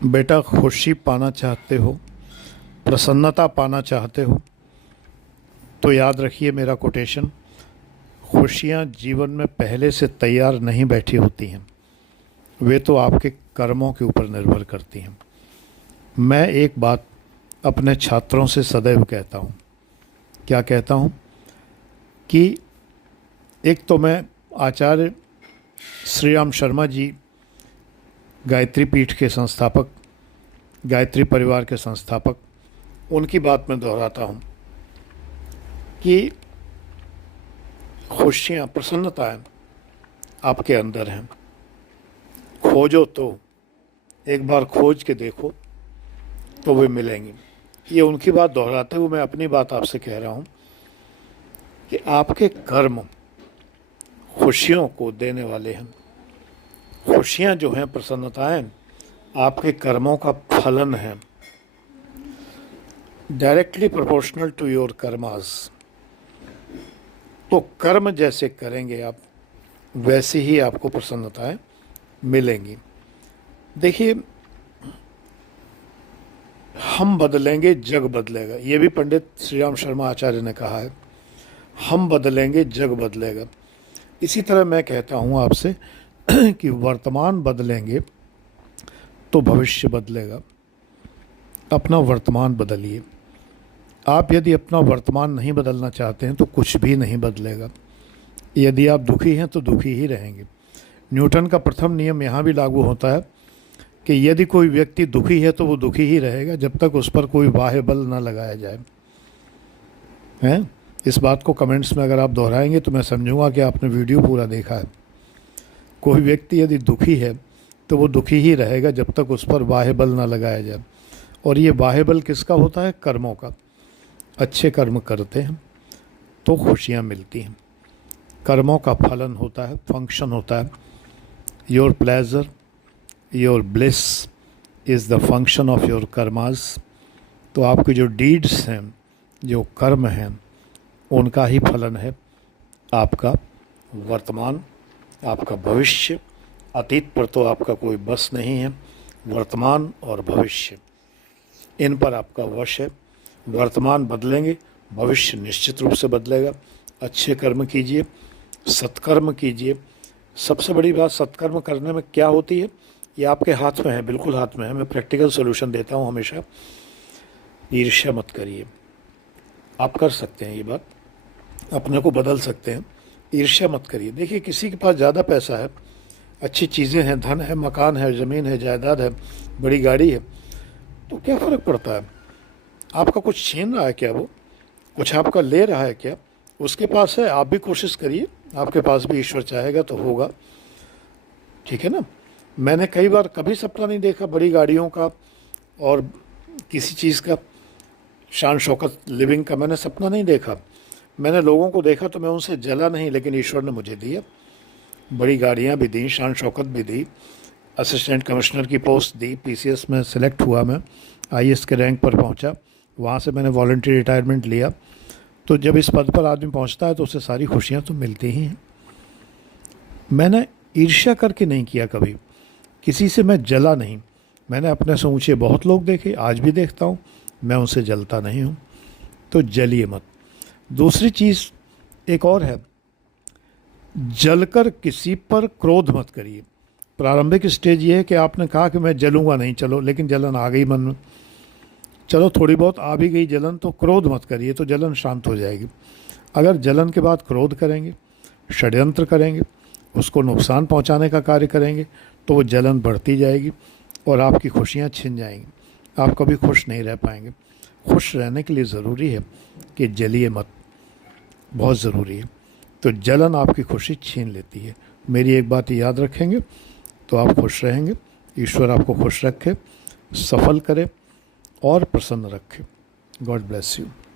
बेटा, खुशी पाना चाहते हो, प्रसन्नता पाना चाहते हो, तो याद रखिए मेरा कोटेशन। खुशियाँ जीवन में पहले से तैयार नहीं बैठी होती हैं, वे तो आपके कर्मों के ऊपर निर्भर करती हैं। मैं एक बात अपने छात्रों से सदैव कहता हूँ। क्या कहता हूँ कि एक तो मैं आचार्य श्री राम शर्मा जी, गायत्री पीठ के संस्थापक, गायत्री परिवार के संस्थापक, उनकी बात मैं दोहराता हूँ कि खुशियाँ, प्रसन्नताएँ आपके अंदर हैं। खोजो तो, एक बार खोज के देखो तो वे मिलेंगी। ये उनकी बात दोहराते हुए मैं अपनी बात आपसे कह रहा हूँ कि आपके कर्म खुशियों को देने वाले हैं। खुशियाँ जो हैं, प्रसन्नताएँ, आपके कर्मों का फलन है, directly proportional to your karmas. तो कर्म जैसे करेंगे आप, वैसे ही आपको प्रसन्नताएं मिलेंगी। देखिए, हम बदलेंगे जग बदलेगा, ये भी पंडित श्री राम शर्मा आचार्य ने कहा है। हम बदलेंगे जग बदलेगा। इसी तरह मैं कहता हूँ आपसे कि वर्तमान बदलेंगे तो भविष्य बदलेगा। अपना वर्तमान बदलिए। आप यदि अपना वर्तमान नहीं बदलना चाहते हैं तो कुछ भी नहीं बदलेगा। यदि आप दुखी हैं तो दुखी ही रहेंगे। न्यूटन का प्रथम नियम यहाँ भी लागू होता है कि यदि कोई व्यक्ति दुखी है तो वो दुखी ही रहेगा जब तक उस पर कोई बाह्य बल न लगाया जाए। हैं? इस बात को कमेंट्स में अगर आप दोहराएंगे तो मैं समझूंगा कि आपने वीडियो पूरा देखा है। कोई व्यक्ति यदि दुखी है तो वो दुखी ही रहेगा जब तक उस पर बाह्य बल न लगाया जाए। और ये बाह्य बल किसका होता है? कर्मों का। अच्छे कर्म करते हैं तो खुशियाँ मिलती हैं। कर्मों का फलन होता है, फंक्शन होता है। Your pleasure, your bliss is the function of your karmas. तो आपकी जो डीड्स हैं, जो कर्म हैं, उनका ही फलन है आपका वर्तमान, आपका भविष्य। अतीत पर तो आपका कोई बस नहीं है। वर्तमान और भविष्य, इन पर आपका वश है। वर्तमान बदलेंगे, भविष्य निश्चित रूप से बदलेगा। अच्छे कर्म कीजिए, सत्कर्म कीजिए। सबसे बड़ी बात सत्कर्म करने में क्या होती है, ये आपके हाथ में है, बिल्कुल हाथ में है। मैं प्रैक्टिकल सॉल्यूशन देता हूँ हमेशा। ईर्ष्या मत करिए। आप कर सकते हैं ये बात, अपने को बदल सकते हैं। ईर्ष्या मत करिए। देखिए, किसी के पास ज़्यादा पैसा है, अच्छी चीज़ें हैं, धन है, मकान है, ज़मीन है, जायदाद है, बड़ी गाड़ी है, तो क्या फ़र्क पड़ता है? आपका कुछ छीन रहा है क्या? वो कुछ आपका ले रहा है क्या? उसके पास है, आप भी कोशिश करिए, आपके पास भी ईश्वर चाहेगा तो होगा। ठीक है ना? मैंने कई बार कभी सपना नहीं देखा बड़ी गाड़ियों का और किसी चीज़ का, शान शौकत लिविंग का मैंने सपना नहीं देखा। मैंने लोगों को देखा तो मैं उनसे जला नहीं, लेकिन ईश्वर ने मुझे दिया। बड़ी गाड़ियाँ भी दी, शान शौकत भी दी, असिस्टेंट कमिश्नर की पोस्ट दी, पीसीएस में सिलेक्ट हुआ, मैं आईएएस के रैंक पर पहुंचा, वहाँ से मैंने वॉलंटरी रिटायरमेंट लिया। तो जब इस पद पर आदमी पहुंचता है तो उसे सारी खुशियाँ तो मिलती ही हैं। मैंने ईर्ष्या करके नहीं किया कभी, किसी से मैं जला नहीं। मैंने अपने से ऊँचे बहुत लोग देखे, आज भी देखता हूँ, मैं उनसे जलता नहीं हूँ। तो जलिए मत। दूसरी चीज़ एक और है, जलकर किसी पर क्रोध मत करिए। प्रारंभिक स्टेज ये है कि आपने कहा कि मैं जलूंगा नहीं, चलो, लेकिन जलन आ गई मन में, चलो थोड़ी बहुत आ भी गई जलन, तो क्रोध मत करिए, तो जलन शांत हो जाएगी। अगर जलन के बाद क्रोध करेंगे, षड्यंत्र करेंगे, उसको नुकसान पहुंचाने का कार्य करेंगे, तो वो जलन बढ़ती जाएगी और आपकी खुशियां छिन जाएंगी। आप कभी खुश नहीं रह पाएंगे। खुश रहने के लिए ज़रूरी है कि जलिए मत, बहुत ज़रूरी है। तो जलन आपकी खुशी छीन लेती है। मेरी एक बात याद रखेंगे तो आप खुश रहेंगे। ईश्वर आपको खुश रखे, सफल करे और प्रसन्न रखे। God bless you.